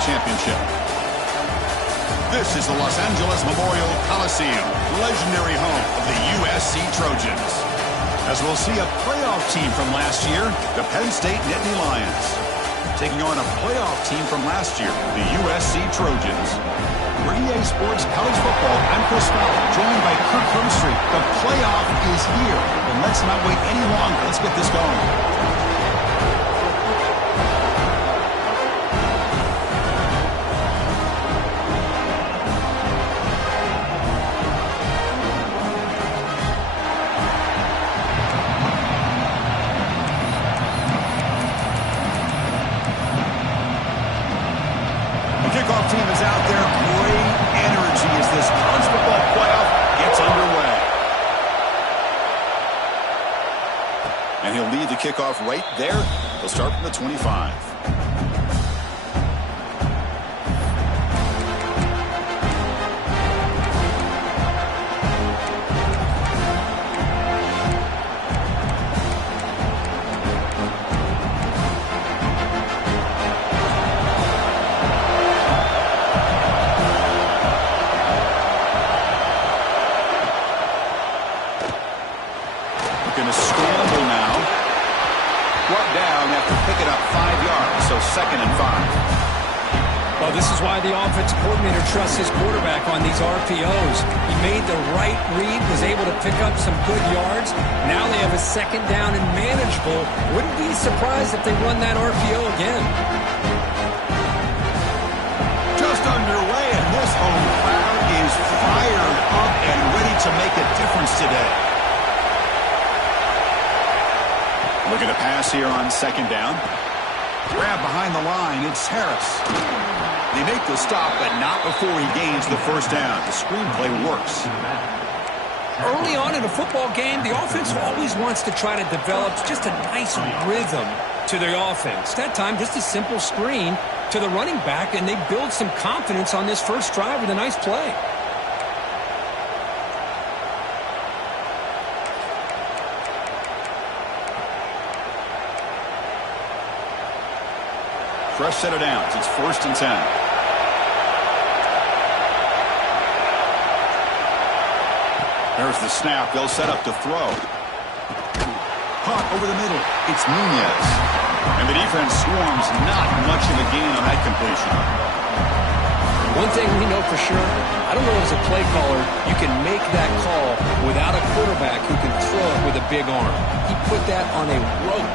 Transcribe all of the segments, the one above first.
championship. This is the Los Angeles Memorial Coliseum, legendary home of the USC Trojans. As we'll see a playoff team from last year, the Penn State Nittany Lions, taking on a playoff team from last year, the USC Trojans. For EA Sports College Football, I'm Chris Fowler, joined by Kirk Hermstreet. The playoff is here, and let's not wait any longer. Let's get this going. Kickoff team is out there. Great energy as this college football playoff gets underway. And he'll lead the kickoff right there. He'll start from the 25. Going to scramble now. Brought down after picking up 5 yards, so 2nd and 5. Well, this is why the offensive coordinator trusts his quarterback on these RPOs. He made the right read, was able to pick up some good yards. Now they have a 2nd down and manageable. Wouldn't be surprised if they run that RPO again. Just underway, and this home crowd is fired up and ready to make a difference today. Look at a pass here on 2nd down. Grab behind the line. It's Harris. They make the stop, but not before he gains the 1st down. The screenplay works. Early on in a football game, the offense always wants to try to develop just a nice rhythm to their offense. That time, just a simple screen to the running back, and they build some confidence on this first drive with a nice play. Fresh set of downs. It's 1st and 10. There's the snap. They'll set up to throw. Caught over the middle. It's Nunez. And the defense swarms. Not much of a gain on that completion. One thing we know for sure, I don't know as a play caller, you can make that call without a quarterback who can throw it with a big arm. He put that on a rope.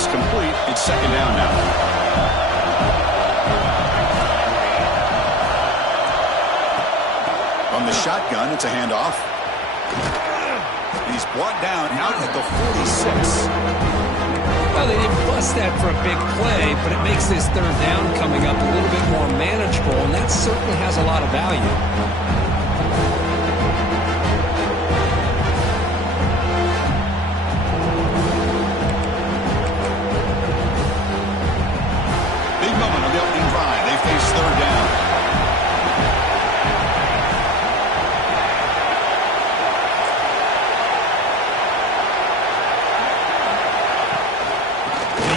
Complete. It's 2nd down now. On the shotgun, it's a handoff. He's brought down out at the 46. Well, they didn't bust that for a big play, but it makes this 3rd down coming up a little bit more manageable, and that certainly has a lot of value.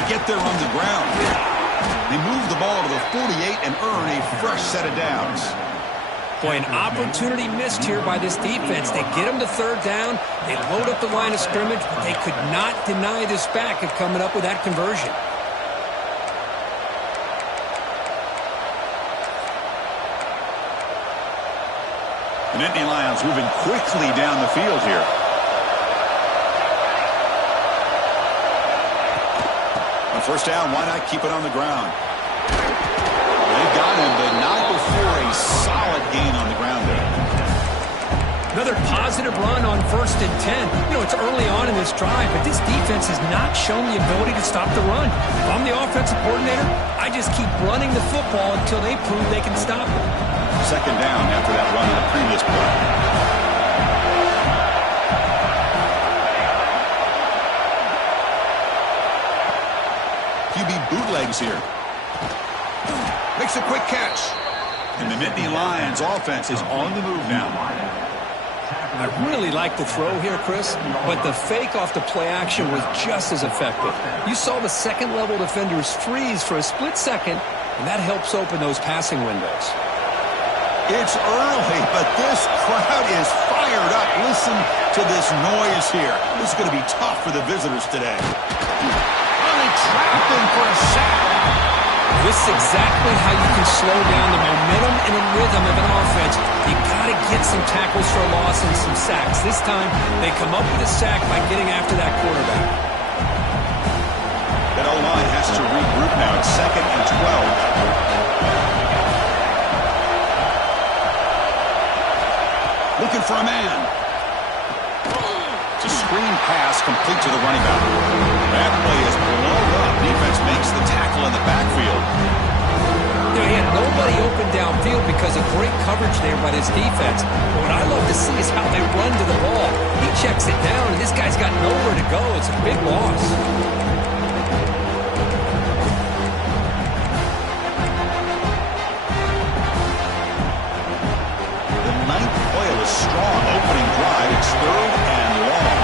Get there on the ground. They move the ball to the 48 and earn a fresh set of downs. Boy, an opportunity missed here by this defense. They get them to 3rd down. They load up the line of scrimmage, but they could not deny this back of coming up with that conversion. The Nittany Lions moving quickly down the field here. First down, why not keep it on the ground? They got him, but not before a solid gain on the ground there. Another positive run on 1st and 10. You know, it's early on in this drive, but this defense has not shown the ability to stop the run. If I'm the offensive coordinator, I just keep running the football until they prove they can stop it. 2nd down after that run on the previous play. Bootlegs here. Makes a quick catch. And the Nittany Lions offense is on the move now. I really like the throw here, Chris, but the fake off the play action was just as effective. You saw the second-level defenders freeze for a split second, and that helps open those passing windows. It's early, but this crowd is fired up. Listen to this noise here. This is going to be tough for the visitors today. Really trapped him for a sack. This is exactly how you can slow down the momentum and the rhythm of an offense. You got to get some tackles for a loss and some sacks. This time, they come up with a sack by getting after that quarterback. That O-line has to regroup now. It's 2nd and 12. Looking for a man. It's a screen pass complete to the running back. That play is blown up. Defense makes the tackle in the backfield. You know, he had nobody open downfield because of great coverage there by this defense. But what I love to see is how they run to the ball. He checks it down, and this guy's got nowhere to go. It's a big loss. The 9th play of a strong opening drive. It's 3rd and long.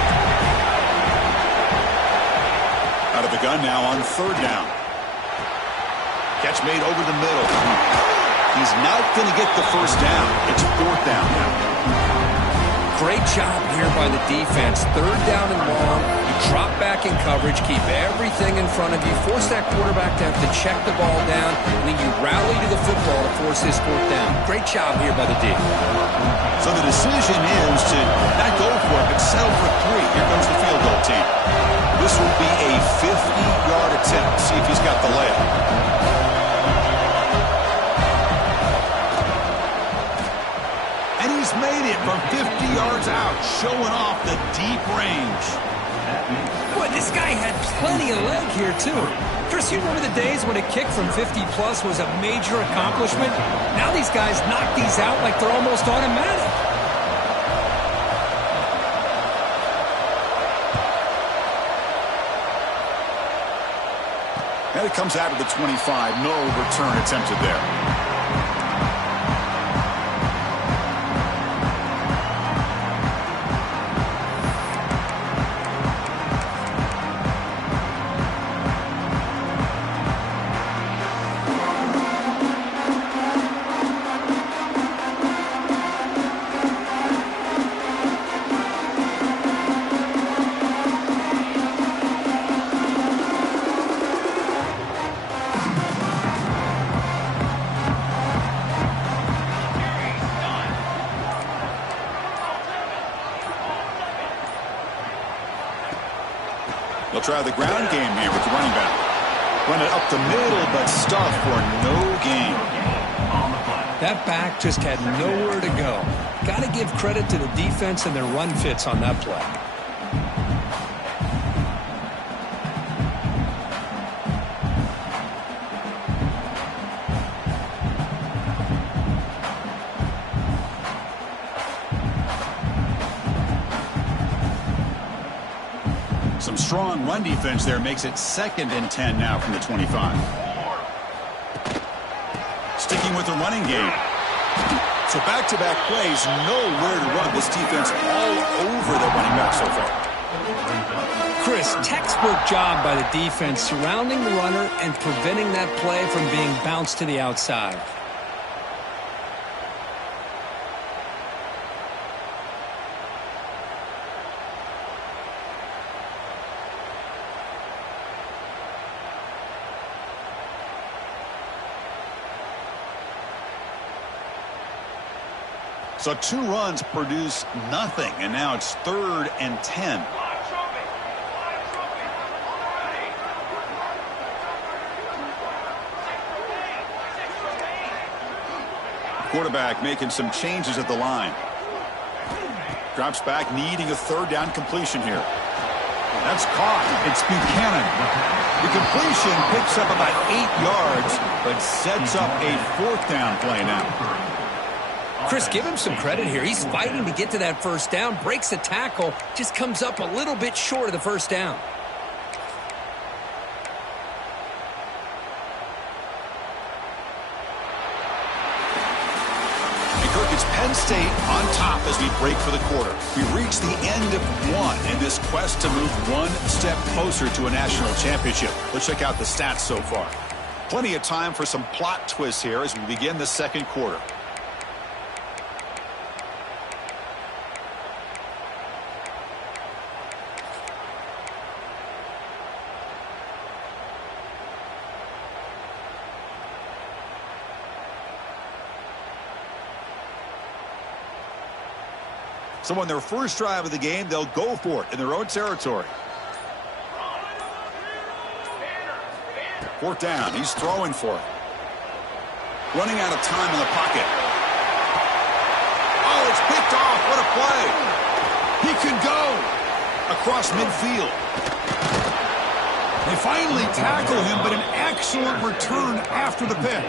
Out of the gun now on 3rd down. Catch made over the middle. He's not going to get the first down. It's 4th down now. Great job here by the defense. 3rd down and long. You drop back in coverage, keep everything in front of you, force that quarterback to have to check the ball down, and then you rally to the football to force this 4th down. Great job here by the D. So the decision is to not go for it, but settle for 3. Here comes the field goal team. This will be a 50-yard attempt. See if he's got the layup. And he's made it from 50 yards out, showing off the deep range. Boy, this guy had plenty of leg here, too. Chris, you remember the days when a kick from 50-plus was a major accomplishment? Now these guys knock these out like they're almost automatic. And it comes out of the 25. No return attempted there. They'll try the ground game here with the running back. Run it up the middle, but stuff for no gain. That back just had nowhere to go. Got to give credit to the defense and their run fits on that play. Some strong run defense there makes it 2nd and 10 now from the 25. Sticking with the running game. So back-to-back plays, nowhere to run. This defense all over the running back so far. Chris, textbook job by the defense surrounding the runner and preventing that play from being bounced to the outside. So 2 runs produce nothing, and now it's 3rd and 10. Quarterback making some changes at the line. Drops back, needing a 3rd down completion here. That's caught. It's Buchanan. The completion picks up about 8 yards, but sets up a 4th down play now. Chris, give him some credit here. He's fighting to get to that first down, breaks the tackle, just comes up a little bit short of the first down. And Kirk, it's Penn State on top as we break for the quarter. We reach the end of one in this quest to move one step closer to a national championship. Let's check out the stats so far. Plenty of time for some plot twists here as we begin the second quarter. So on their first drive of the game, they'll go for it in their own territory. Fourth down. He's throwing for it. Running out of time in the pocket. Oh, it's picked off. What a play. He can go across midfield. They finally tackle him, but an excellent return after the pick.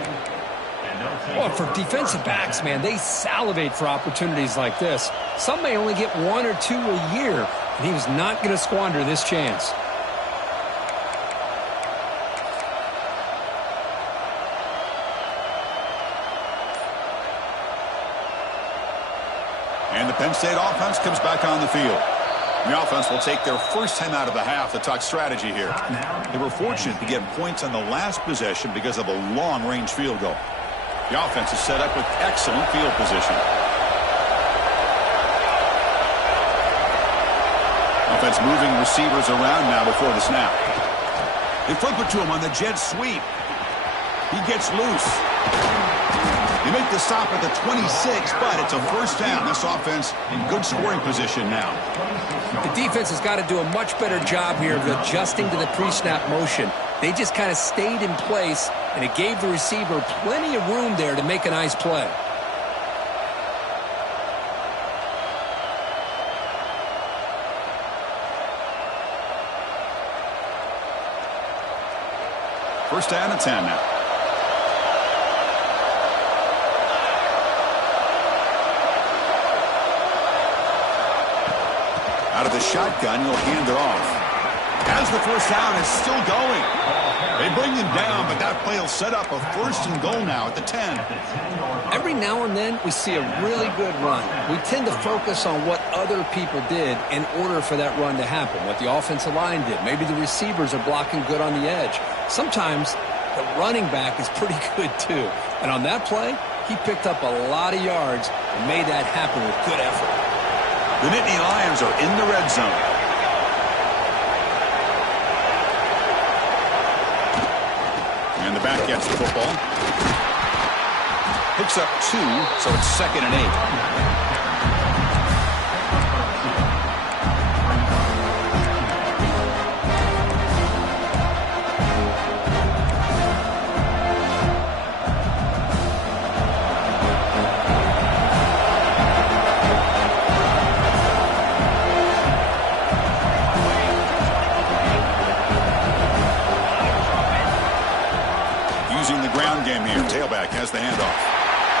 Well, for defensive backs, man, they salivate for opportunities like this. Some may only get one or two a year, and he was not going to squander this chance. And the Penn State offense comes back on the field. The offense will take their first time out of the half to talk strategy here. They were fortunate to get points on the last possession because of a long-range field goal. The offense is set up with excellent field position. Offense moving receivers around now before the snap. They flip it to him on the jet sweep. He gets loose. They make the stop at the 26, but it's a first down. This offense in good scoring position now. The defense has got to do a much better job here of adjusting to the pre-snap motion. They just kind of stayed in place, and it gave the receiver plenty of room there to make a nice play. First down and 10 now. Out of the shotgun, he'll hand it off. As the first down is still going. They bring him down, but that play will set up a first and goal now at the 10. Every now and then, we see a really good run. We tend to focus on what other people did in order for that run to happen, what the offensive line did. Maybe the receivers are blocking good on the edge. Sometimes the running back is pretty good, too. And on that play, he picked up a lot of yards and made that happen with good effort. The Nittany Lions are in the red zone. And the back gets the football. Picks up 2, so it's second and 8. Using the ground game here. Tailback has the handoff.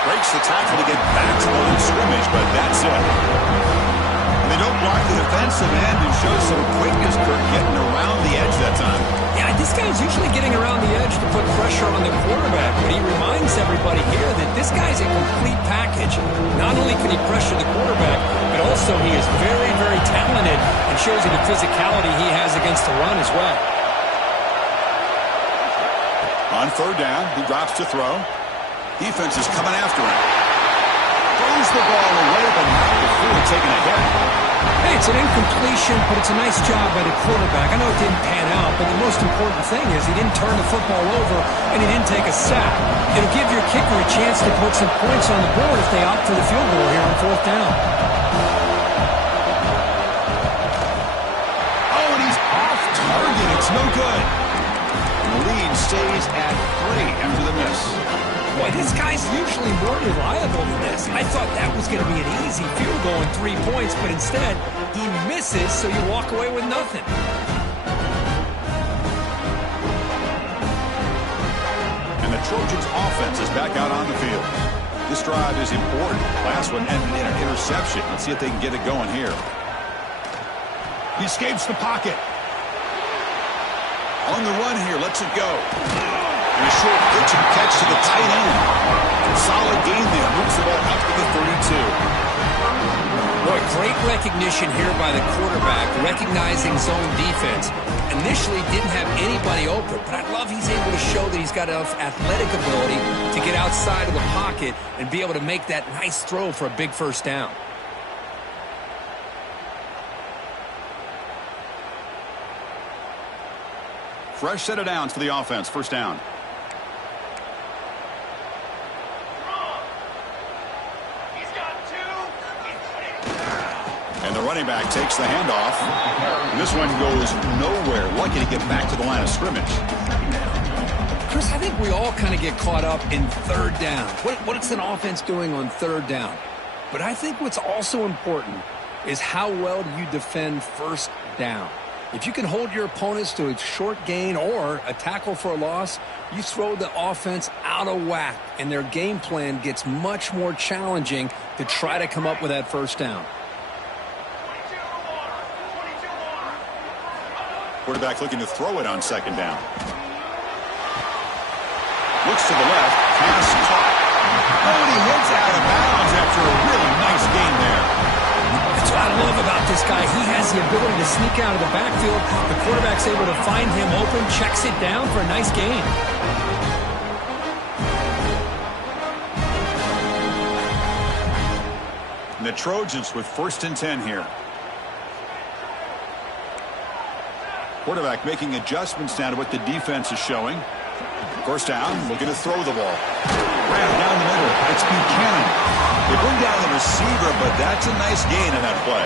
Breaks the tackle to get back to the line of scrimmage, but that's it. And they don't block the defensive end and show some quickness, Kirk, getting around the edge that time. Yeah, this guy's usually getting around the edge to put pressure on the quarterback, but he reminds everybody here that this guy's a complete package. Not only can he pressure the quarterback, but also he is very, very talented and shows you the physicality he has against the run as well. On third down, he drops to throw. Defense is coming after him. Throws the ball away, but not before taking a hit. Hey, it's an incompletion, but it's a nice job by the quarterback. I know it didn't pan out, but the most important thing is he didn't turn the football over and he didn't take a sack. It'll give your kicker a chance to put some points on the board if they opt for the field goal here on fourth down. Oh, and he's off target. It's no good. The lead stays at 3 after the miss. Boy, this guy's usually more reliable than this. I thought that was going to be an easy field goal and 3 points, but instead, he misses, so you walk away with nothing. And the Trojans' offense is back out on the field. This drive is important. Last one ended in an interception. Let's see if they can get it going here. He escapes the pocket. On the run here, lets it go. And a short pitch and catch to the tight end. Solid game there. Moves the ball up to the 32. Boy, great recognition here by the quarterback, recognizing zone defense. Initially didn't have anybody open, but I love he's able to show that he's got enough athletic ability to get outside of the pocket and be able to make that nice throw for a big first down. Fresh set of downs for the offense. First down. And the running back takes the handoff. And this one goes nowhere. Lucky to get back to the line of scrimmage. Chris, I think we all kind of get caught up in third down. What's an offense doing on third down? But I think what's also important is how well do you defend first down. If you can hold your opponents to a short gain or a tackle for a loss, you throw the offense out of whack, and their game plan gets much more challenging to try to come up with that first down. Quarterback looking to throw it on second down. Looks to the left. Pass caught. Oh, and he heads out of bounds after a really nice gain there. That's what I love about this guy. He has the ability to sneak out of the backfield. The quarterback's able to find him open, checks it down for a nice gain. And the Trojans with 1st and 10 here. Quarterback making adjustments now to what the defense is showing. First down, looking to throw the ball. Right down the middle. It's Buchanan. They bring down the receiver, but that's a nice gain in that play.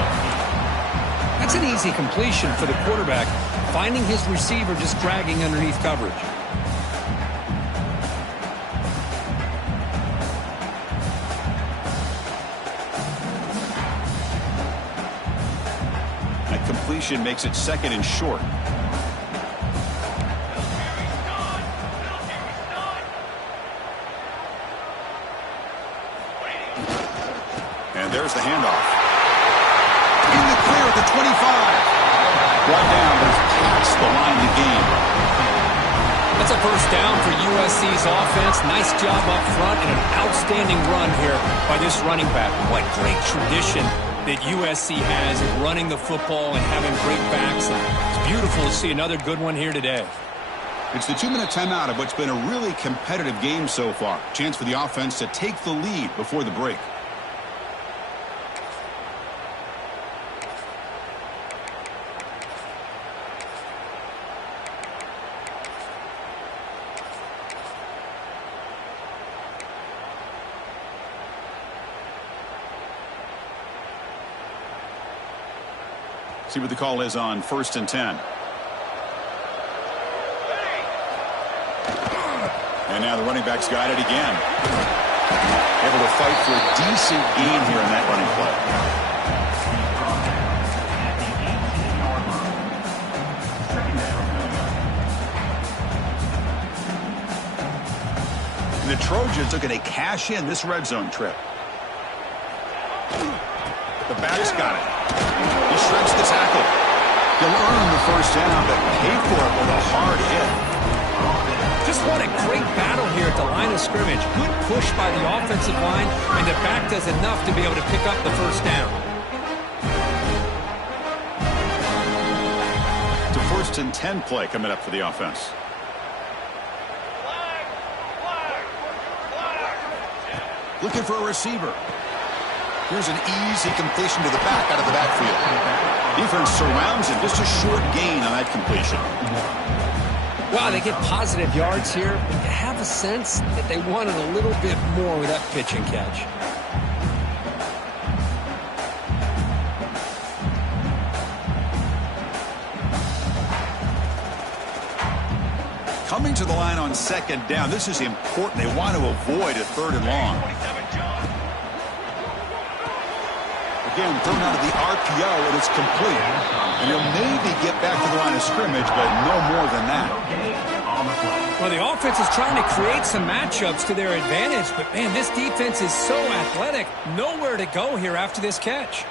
That's an easy completion for the quarterback, finding his receiver just dragging underneath coverage. That completion makes it 2nd and short. There's the handoff. In the clear at the 25. Brought down, but past the line to gain. That's a first down for USC's offense. Nice job up front and an outstanding run here by this running back. What great tradition that USC has in running the football and having great backs. And it's beautiful to see another good one here today. It's the 2-minute timeout of what's been a really competitive game so far. Chance for the offense to take the lead before the break. See what the call is on 1st and 10. And now the running back's got it again. Able to fight for a decent gain here in that running play. And the Trojans are going to cash in this red zone trip. The back's got it. He shreds the tackle. He'll earn the first down, but pay for it with a hard hit. Just what a great battle here at the line of scrimmage. Good push by the offensive line, and the back does enough to be able to pick up the first down. It's a 1st and 10 play coming up for the offense. Looking for a receiver. Here's an easy completion to the back out of the backfield. Defense surrounds him. Just a short gain on that completion. Wow, they get positive yards here. But you have a sense that they wanted a little bit more with that pitch and catch. Coming to the line on 2nd down. This is important. They want to avoid a 3rd and long. Again, thrown out of the RPO, and it's complete. And he'll maybe get back to the line of scrimmage, but no more than that. Well, the offense is trying to create some matchups to their advantage, but, man, this defense is so athletic. Nowhere to go here after this catch.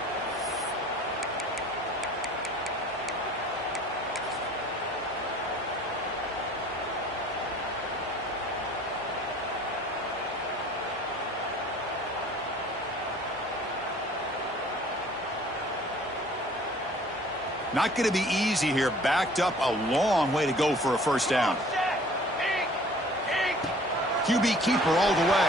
Not going to be easy here. Backed up a long way to go for a first down. QB keeper all the way.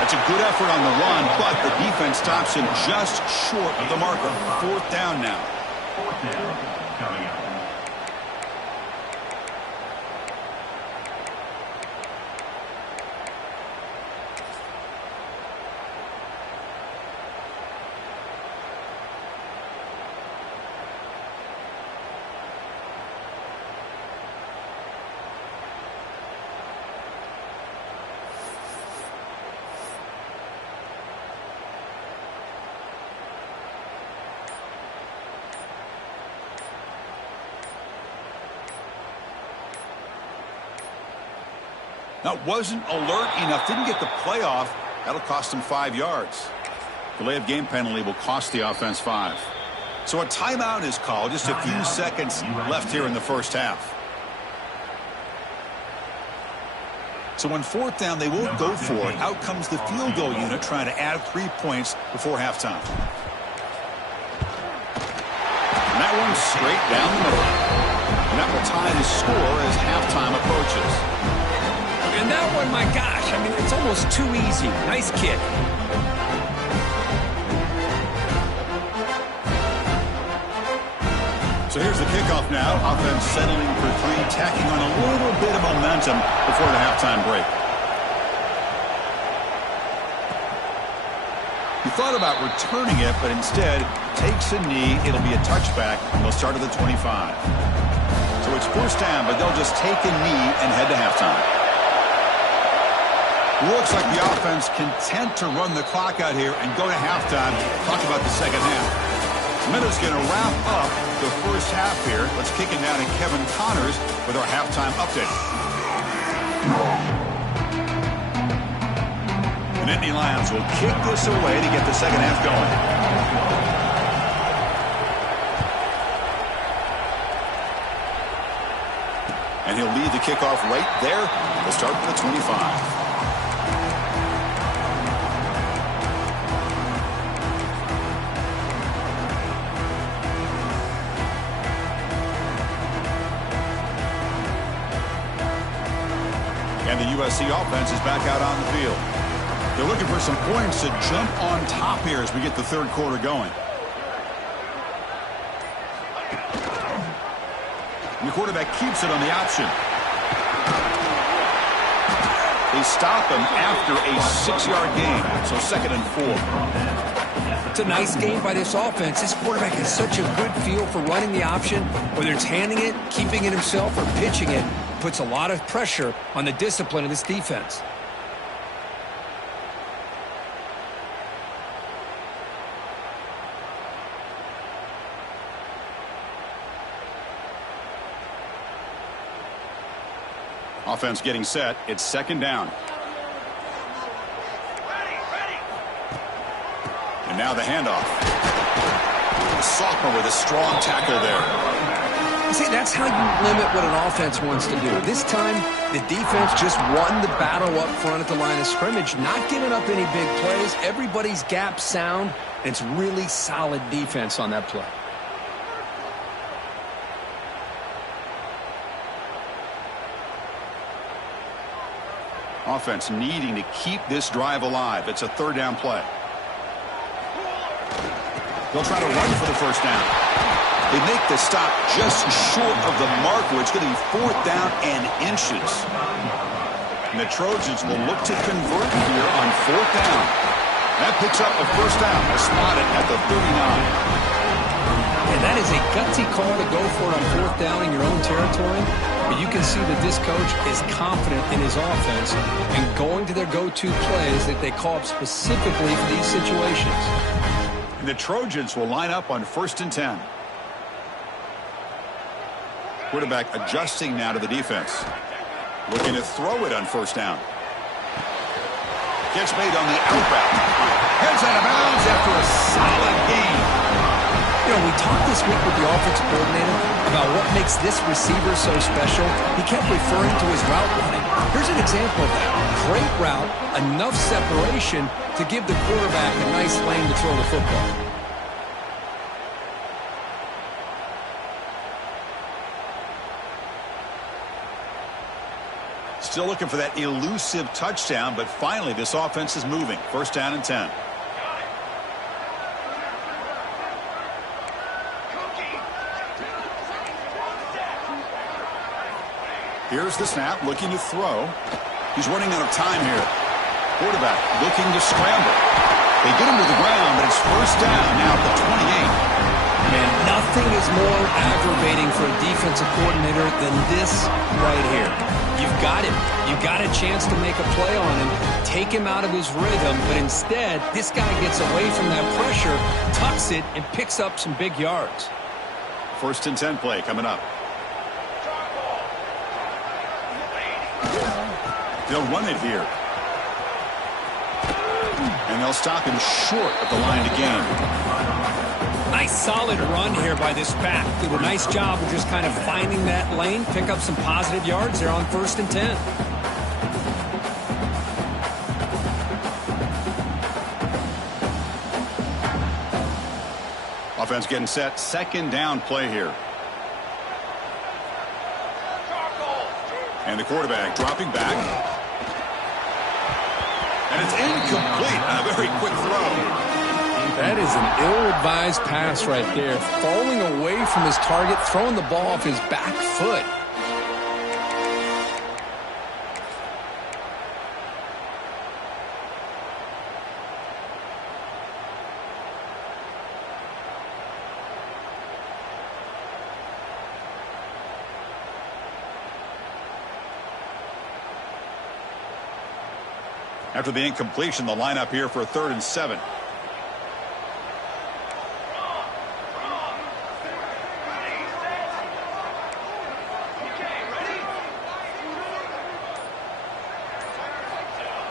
That's a good effort on the run, but the defense stops him just short of the marker. Fourth down now. Fourth down coming up. That wasn't alert enough. Didn't get the play off. That'll cost him 5 yards. Delay of game penalty will cost the offense 5. So a timeout is called. Just a few seconds left here in the first half. So on fourth down, they won't go for it. Out comes the field goal unit trying to add 3 points before halftime. And that one's straight down the middle. And that will tie the score as halftime approaches. And that one, my gosh, I mean, it's almost too easy. Nice kick. So here's the kickoff now. Offense settling for 3, tacking on a little bit of momentum before the halftime break. He thought about returning it, but instead takes a knee. It'll be a touchback, and they'll start at the 25. So it's first down, but they'll just take a knee and head to halftime. Looks like the offense content to run the clock out here and go to halftime. Talk about the second half. Minutes going to wrap up the first half here. Let's kick it down to Kevin Connors with our halftime update. The Nittany Lions will kick this away to get the second half going. And he'll lead the kickoff right there. We'll start with the 25. And the USC offense is back out on the field. They're looking for some points to jump on top here as we get the third quarter going. And the quarterback keeps it on the option. They stop him after a 6-yard gain, so 2nd and 4. It's a nice game by this offense. This quarterback has such a good feel for running the option, whether it's handing it, keeping it himself, or pitching it. Puts a lot of pressure on the discipline of this defense. Offense getting set. It's second down. And now the handoff. The sophomore with a strong tackle there. See, that's how you limit what an offense wants to do. This time, the defense just won the battle up front at the line of scrimmage, not giving up any big plays. Everybody's gap sound. It's really solid defense on that play. Offense needing to keep this drive alive. It's a third down play. They'll try to run for the first down. They make the stop just short of the marker. It's going to be fourth down and inches. And the Trojans will look to convert here on fourth down. That picks up a first down. They'll spot it at the 39. And that is a gutsy call to go for it on fourth down in your own territory. But you can see that this coach is confident in his offense and going to their go-to plays that they call up specifically for these situations. And the Trojans will line up on 1st and 10. Quarterback adjusting now to the defense. Looking to throw it on first down. Gets made on the out route. Heads out of bounds after a solid gain. You know, we talked this week with the offensive coordinator about what makes this receiver so special. He kept referring to his route running. Here's an example of that. Great route, enough separation to give the quarterback a nice lane to throw the football. Still looking for that elusive touchdown, but finally this offense is moving. First down and 10. Here's the snap, looking to throw. He's running out of time here. Quarterback looking to scramble. They get him to the ground, but it's first down now at the 28. Man, nothing is more aggravating for a defensive coordinator than this right here. You've got him. You've got a chance to make a play on him, take him out of his rhythm, but instead, this guy gets away from that pressure, tucks it, and picks up some big yards. First and 10 play coming up. They'll run it here. And they'll stop him short of the line to gain. Nice solid run here by this back. Did a nice job of just kind of finding that lane, pick up some positive yards there on first and 10. Offense getting set. Second down play here. And the quarterback dropping back. And it's incomplete on a very quick throw. That is an ill-advised pass right there. Falling away from his target, throwing the ball off his back foot. After the incompletion, the lineup here for a 3rd and 7.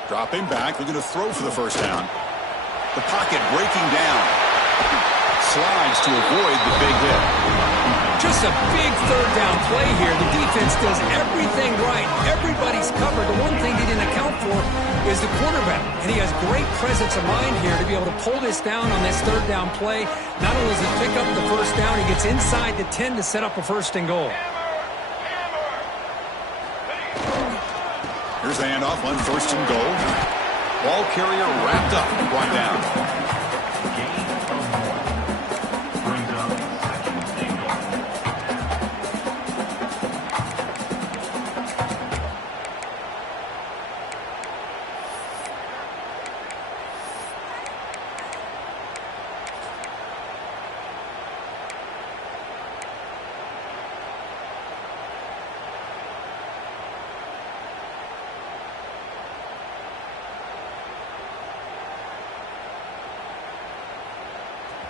Dropping back, looking to throw for the first down. The pocket breaking down. Slides to avoid the big hit. Just a big 3rd down play here. The defense does everything right. Everybody's covered. The one thing they didn't account for is the quarterback. And he has great presence of mind here to be able to pull this down on this 3rd down play. Not only does he pick up the first down, he gets inside the 10 to set up a 1st and goal. Here's the handoff on 1st and goal. Ball carrier wrapped up and brought down.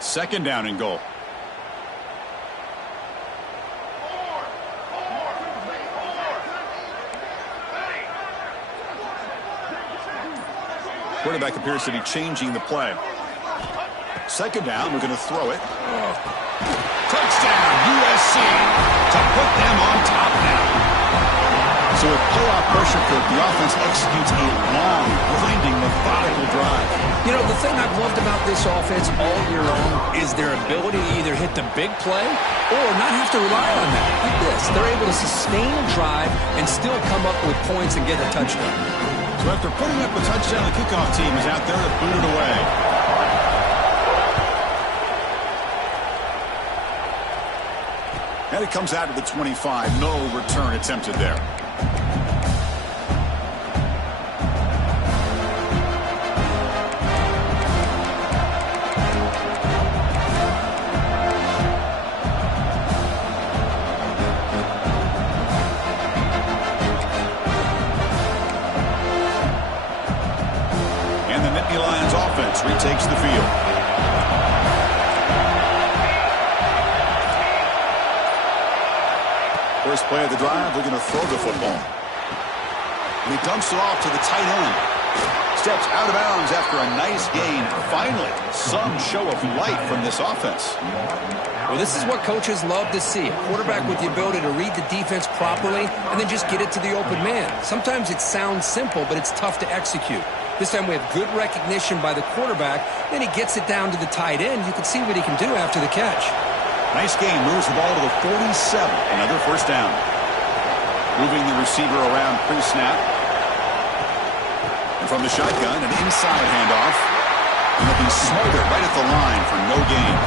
Second down and goal. Quarterback appears to be changing the play. Second down, we're going to throw it. Touchdown, USC, to put them on top now. So with playoff pressure, the offense executes a long, grinding, methodical drive. You know, the thing I've loved about this offense all year long is their ability to either hit the big play or not have to rely on that. Like this, they're able to sustain a drive and still come up with points and get a touchdown. So after putting up a touchdown, the kickoff team is out there to boot it away. And it comes out to the 25. No return attempted there. Retakes the field. First play of the drive, they're going to throw the football. And he dumps it off to the tight end. Steps out of bounds after a nice gain. Finally, some show of life from this offense. Well, this is what coaches love to see. A quarterback with the ability to read the defense properly and then just get it to the open man. Sometimes it sounds simple, but it's tough to execute. This time we have good recognition by the quarterback. Then he gets it down to the tight end. You can see what he can do after the catch. Nice game. Moves the ball to the 47. Another first down. Moving the receiver around pre-snap. And from the shotgun, an inside handoff. And they'll be smothered right at the line for no gain.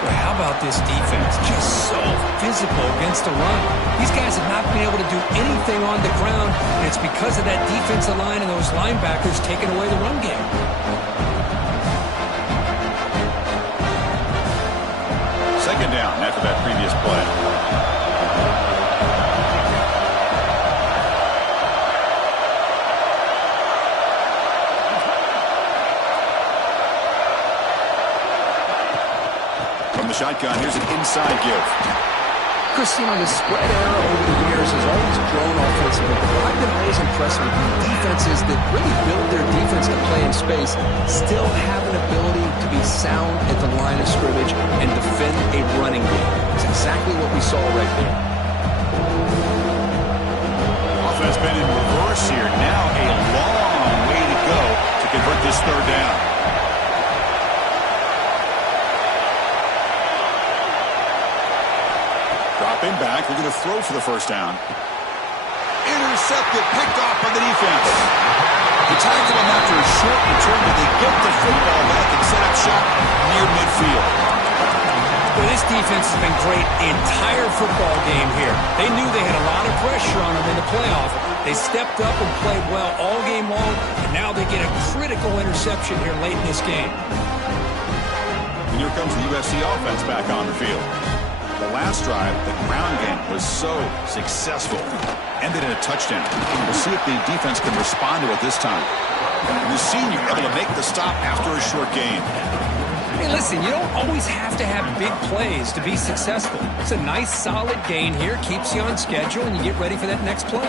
Well, how about this defense? Just so physical against the run. These guys have not been able to do anything on the ground, and it's because of that defensive line and those linebackers taking away the run game. Second down after that previous play. From the shotgun, here's an inside give. Chris, you know, the spread era over the years has always grown offensively. I've been always impressed with defenses that really build their defense to play in space, still have an ability to be sound at the line of scrimmage and defend a running game. It's exactly what we saw right there. Offense been in reverse here. Now a long way to go to convert this third down. Dropping back, we're going to throw for the first down. Intercepted, picked off by the defense. They tackle him after a short return, but they get the football back and set up shop near midfield. Well, this defense has been great the entire football game here. They knew they had a lot of pressure on them in the playoff. They stepped up and played well all game long, and now they get a critical interception here late in this game. And here comes the USC offense back on the field. The last drive, the ground game was so successful. Ended in a touchdown. We'll see if the defense can respond to it this time. And the senior able to make the stop after a short gain. Hey, listen, you don't always have to have big plays to be successful. It's a nice, solid gain here. Keeps you on schedule, and you get ready for that next play.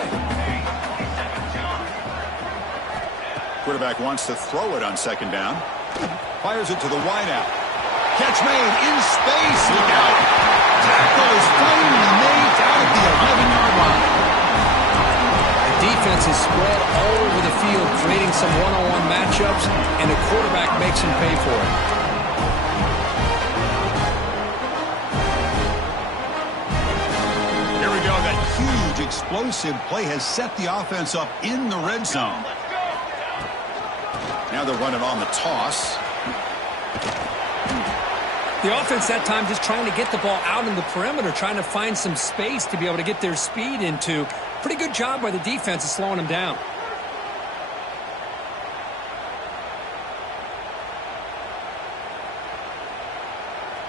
Quarterback wants to throw it on second down. Fires it to the wideout. Catch made in space. Look out. Tackle is finally made down at the 11-yard line. The defense is spread all over the field, creating some one-on-one matchups, and the quarterback makes him pay for it. Here we go. That huge explosive play has set the offense up in the red zone. Now they're running on the toss. The offense that time just trying to get the ball out in the perimeter, trying to find some space to be able to get their speed into. Pretty good job by the defense of slowing them down.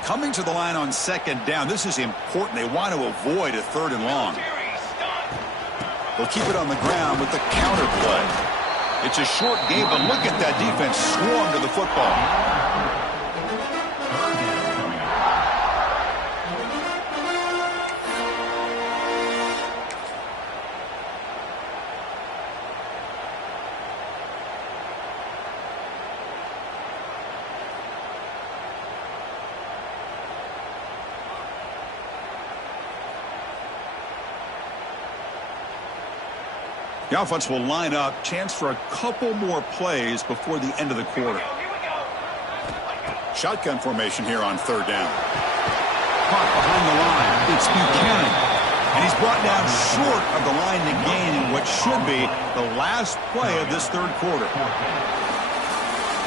Coming to the line on second down. This is important. They want to avoid a third and long. They'll keep it on the ground with the counter play. It's a short game, but look at that defense swarm to the football. The offense will line up. Chance for a couple more plays before the end of the quarter. Shotgun formation here on third down. Caught behind the line. It's Buchanan. And he's brought down short of the line to gain in what should be the last play of this third quarter.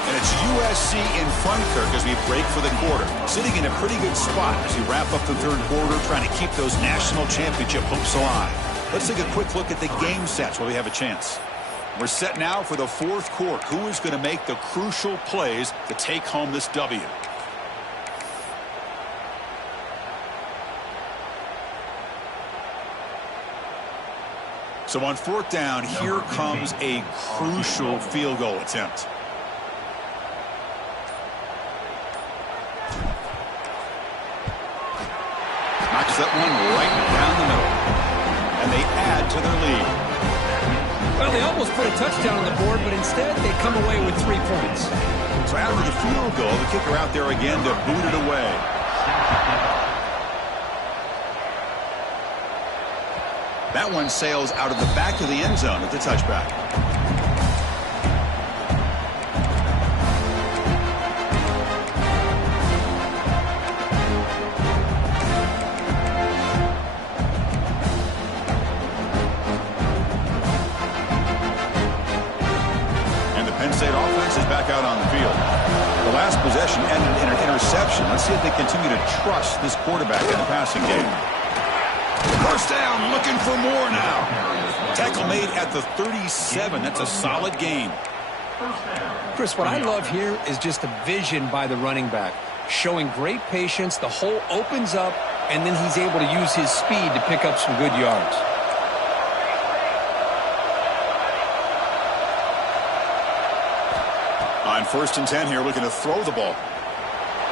And it's USC in front, Kirk, as we break for the quarter. Sitting in a pretty good spot as we wrap up the third quarter, trying to keep those national championship hopes alive. Let's take a quick look at the game sets while we have a chance. We're set now for the fourth quarter. Who is going to make the crucial plays to take home this W? So on fourth down, here comes a crucial field goal attempt. Knocks that one right down the middle. And they add to their lead. Well, they almost put a touchdown on the board, but instead they come away with 3 points. So after the field goal, the kicker out there again to boot it away. That one sails out of the back of the end zone at the touchback. back out on the field. The last possession ended in an interception. Let's see if they continue to trust this quarterback in the passing game. First down, looking for more now. Tackle made at the 37. That's a solid gain. Chris, what I love here is just the vision by the running back. Showing great patience, the hole opens up, and then he's able to use his speed to pick up some good yards. On 1st and 10 here, looking to throw the ball.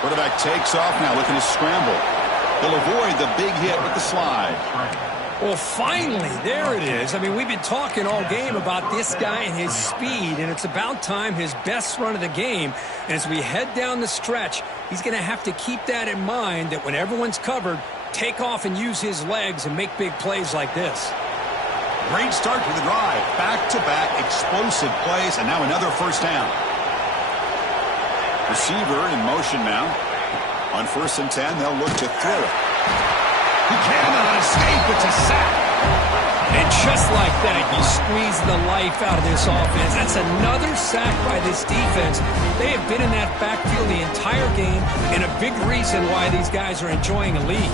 Quarterback takes off now, looking to scramble. He'll avoid the big hit with the slide. Well, finally, there it is. I mean, we've been talking all game about this guy and his speed, and it's about time his best run of the game. And as we head down the stretch, he's going to have to keep that in mind, that when everyone's covered, take off and use his legs and make big plays like this. Great start to the drive. Back-to-back explosive plays, and now another first down. Receiver in motion now. On 1st and 10, they'll look to throw it. He cannot escape. It's a sack. And just like that, you squeeze the life out of this offense. That's another sack by this defense. They have been in that backfield the entire game, and a big reason why these guys are enjoying a lead.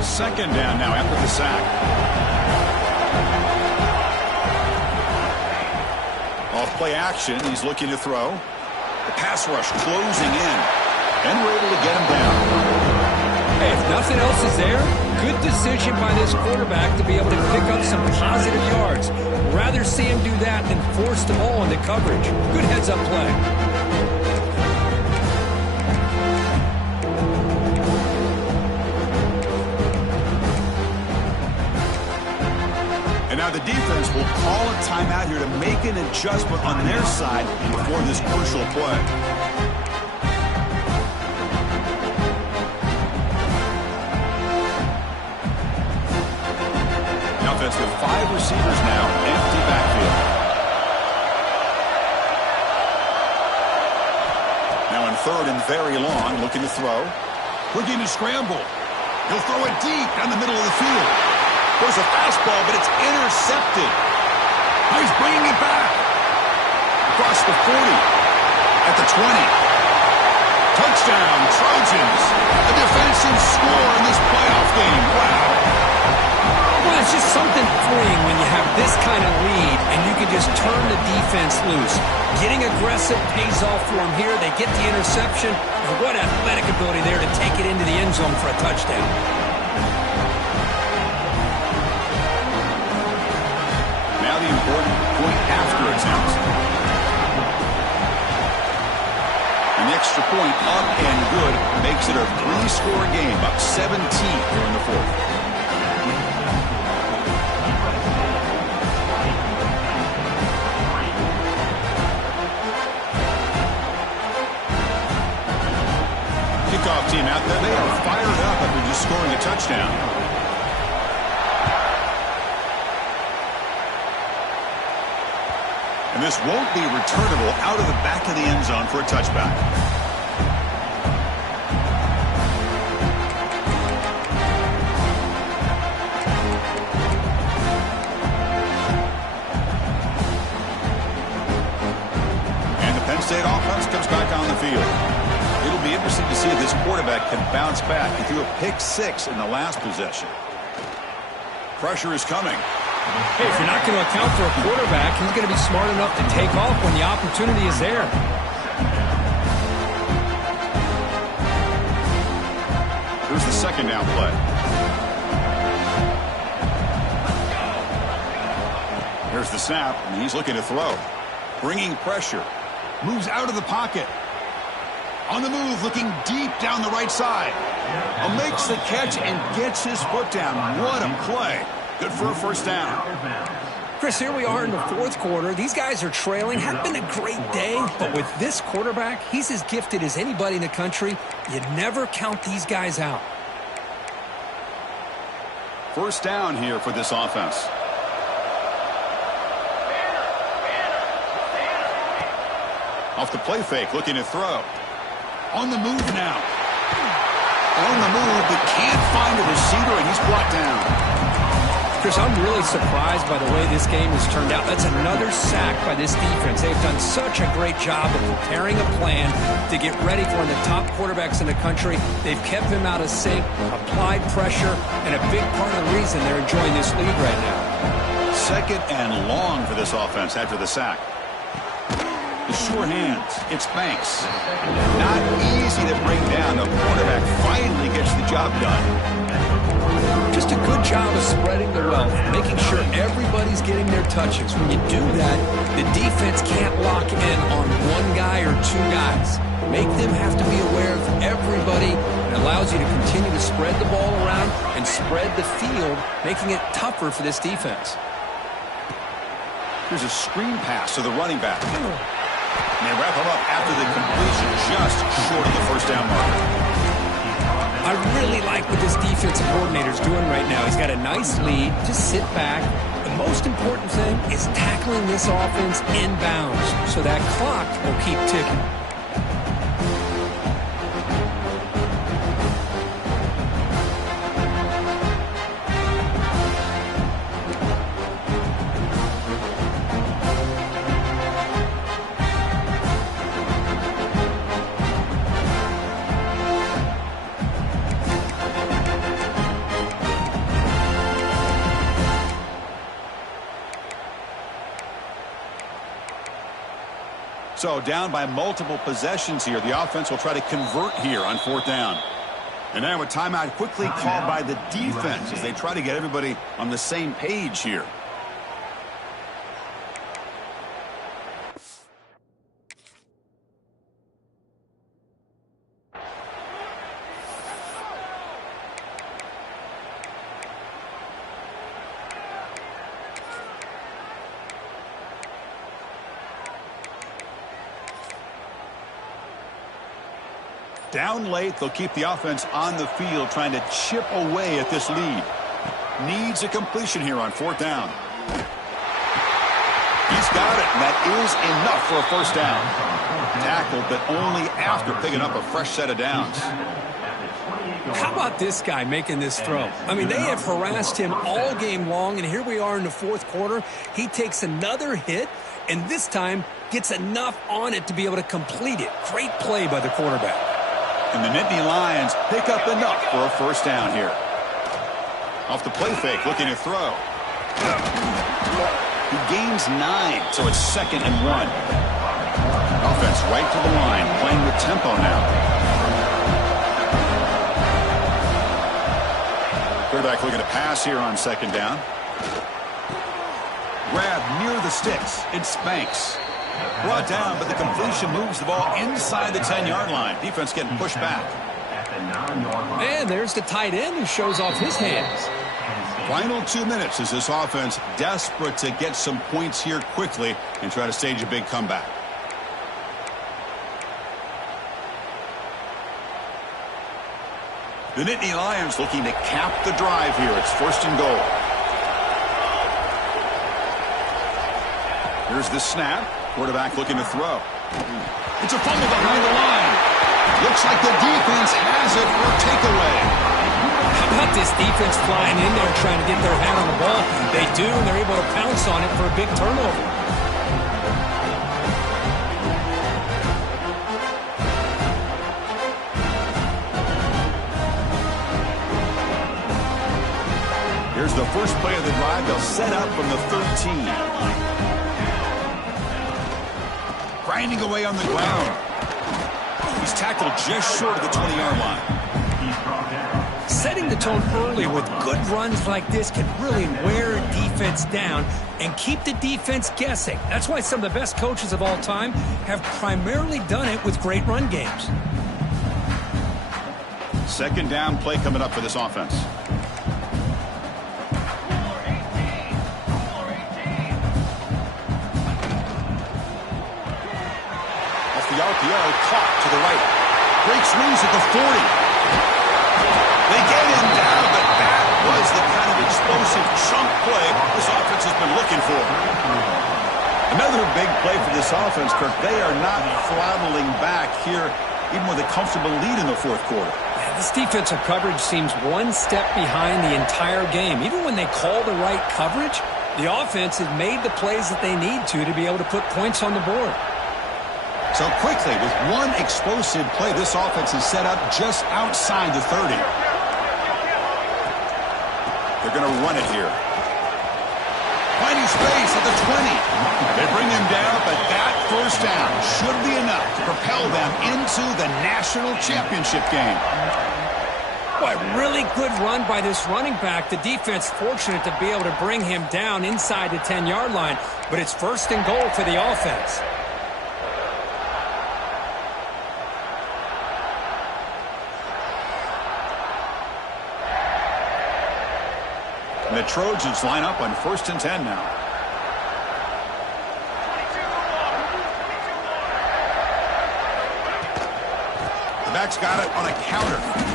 Second down now after the sack. Off play action, he's looking to throw. The pass rush closing in. And we're able to get him down. Hey, if nothing else is there, good decision by this quarterback to be able to pick up some positive yards. Rather see him do that than force the ball into coverage. Good heads-up play. Now the defense will call a timeout here to make an adjustment on their side before this crucial play. The offense with 5 receivers now, empty backfield. Now in 3rd and very long, looking to throw. Looking to scramble. He'll throw it deep down the middle of the field. There's a fastball, but it's intercepted. He's bringing it back. Across the 40. At the 20. Touchdown, Trojans. A defensive score in this playoff game. Wow. Well, it's just something freeing when you have this kind of lead and you can just turn the defense loose. Getting aggressive pays off for them here. They get the interception. And what athletic ability there to take it into the end zone for a touchdown. The important point after attempt. An extra point up and good makes it a 3-score game, up 17 here in the 4th. Kickoff team out there. They are fired up after just scoring a touchdown. And this won't be returnable out of the back of the end zone for a touchback. And the Penn State offense comes back on the field. It'll be interesting to see if this quarterback can bounce back. He threw a pick-6 in the last possession. Pressure is coming. Hey, if you're not going to account for a quarterback, he's going to be smart enough to take off when the opportunity is there. Here's the second down play. Here's the snap, and he's looking to throw. Bringing pressure. Moves out of the pocket. On the move, looking deep down the right side. Makes the catch and gets his foot down. What a play. Good for a first down. Chris, here we are in the 4th quarter. These guys are trailing. Hadn't been a great day, but with this quarterback, he's as gifted as anybody in the country. You never count these guys out. First down here for this offense. Off the play fake, looking to throw. On the move now. On the move, but can't find a receiver, and he's brought down. Chris, I'm really surprised by the way this game has turned out. That's another sack by this defense. They've done such a great job of preparing a plan to get ready for one of the top quarterbacks in the country. They've kept him out of sync, applied pressure, and a big part of the reason they're enjoying this lead right now. Second and long for this offense after the sack. The sure hands. It's Banks. Not easy to bring down. The quarterback finally gets the job done. Just a good job of spreading the wealth, making sure everybody's getting their touches. When you do that, the defense can't lock in on one guy or two guys. Make them have to be aware of everybody. It allows you to continue to spread the ball around and spread the field, making it tougher for this defense. Here's a screen pass to the running back. And they wrap him up after the completion, just short of the first down marker. I really like what this defensive coordinator's doing right now. He's got a nice lead. Just sit back. The most important thing is tackling this offense inbounds so that clock will keep ticking. So down by multiple possessions here. The offense will try to convert here on fourth down. And now a timeout quickly called by the defense as they try to get everybody on the same page here. Down late, they'll keep the offense on the field trying to chip away at this lead. Needs a completion here on fourth down. He's got it, and that is enough for a first down. Tackled, but only after picking up a fresh set of downs. How about this guy making this throw? I mean, they have harassed him all game long, and here we are in the fourth quarter. He takes another hit, and this time gets enough on it to be able to complete it. Great play by the quarterback. And the Nittany Lions pick up enough for a first down here. Off the play fake, looking to throw. He gains 9, so it's 2nd and 1. Offense right to the line, playing with tempo now. Quarterback looking to pass here on 2nd down. Grab near the sticks. It's Banks. Brought down, but the completion moves the ball inside the 10-yard line. Defense getting pushed back. And there's the tight end who shows off his hands. Final 2 minutes as this offense desperate to get some points here quickly and try to stage a big comeback. The Nittany Lions looking to cap the drive here. It's 1st and goal. Here's the snap. Quarterback looking to throw. It's a fumble behind the line. Looks like the defense has it for a takeaway. How about this defense flying in there trying to get their hand on the ball? They do, and they're able to pounce on it for a big turnover. Here's the first play of the drive. They'll set up from the 13. Grinding away on the ground. He's tackled just short of the 20-yard line. Setting the tone early with good runs like this can really wear a defense down and keep the defense guessing. That's why some of the best coaches of all time have primarily done it with great run games. 2nd down play coming up for this offense. RPO caught to the right. Breaks loose at the 40. They get him down, but that was the kind of explosive chunk play this offense has been looking for. Another big play for this offense, Kirk. They are not throttling back here, even with a comfortable lead in the fourth quarter. This defensive coverage seems one step behind the entire game. Even when they call the right coverage, the offense has made the plays that they need to be able to put points on the board. So quickly, with one explosive play, this offense is set up just outside the 30. They're going to run it here. Finding space at the 20. They bring him down, but that first down should be enough to propel them into the national championship game. Boy, really good run by this running back. The defense fortunate to be able to bring him down inside the 10-yard line, but it's first and goal for the offense. And the Trojans line up on 1st and 10 now. The back's got it on a counter.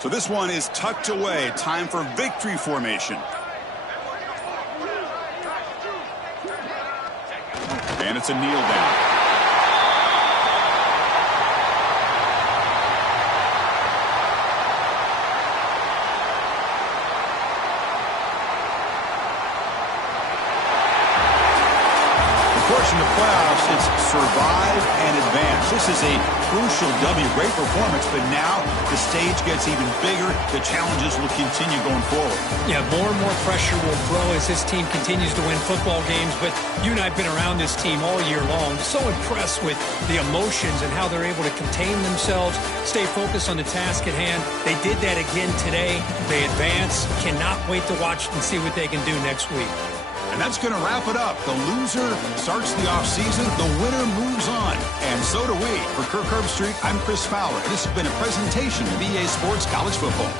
So this one is tucked away. Time for victory formation. And it's a kneel down. Of course, in the playoffs, it's survive and advance. This is a crucial W. Great performance, but now the stage gets even bigger. The challenges will continue going forward. Yeah, more and more pressure will grow as this team continues to win football games, but you and I have been around this team all year long. So impressed with the emotions and how they're able to contain themselves, stay focused on the task at hand. They did that again today. They advance. Cannot wait to watch and see what they can do next week. And that's going to wrap it up. The loser starts the offseason. The winner moves on. And so do we. For Kirk Herbstreit, I'm Chris Fowler. This has been a presentation of EA Sports College Football.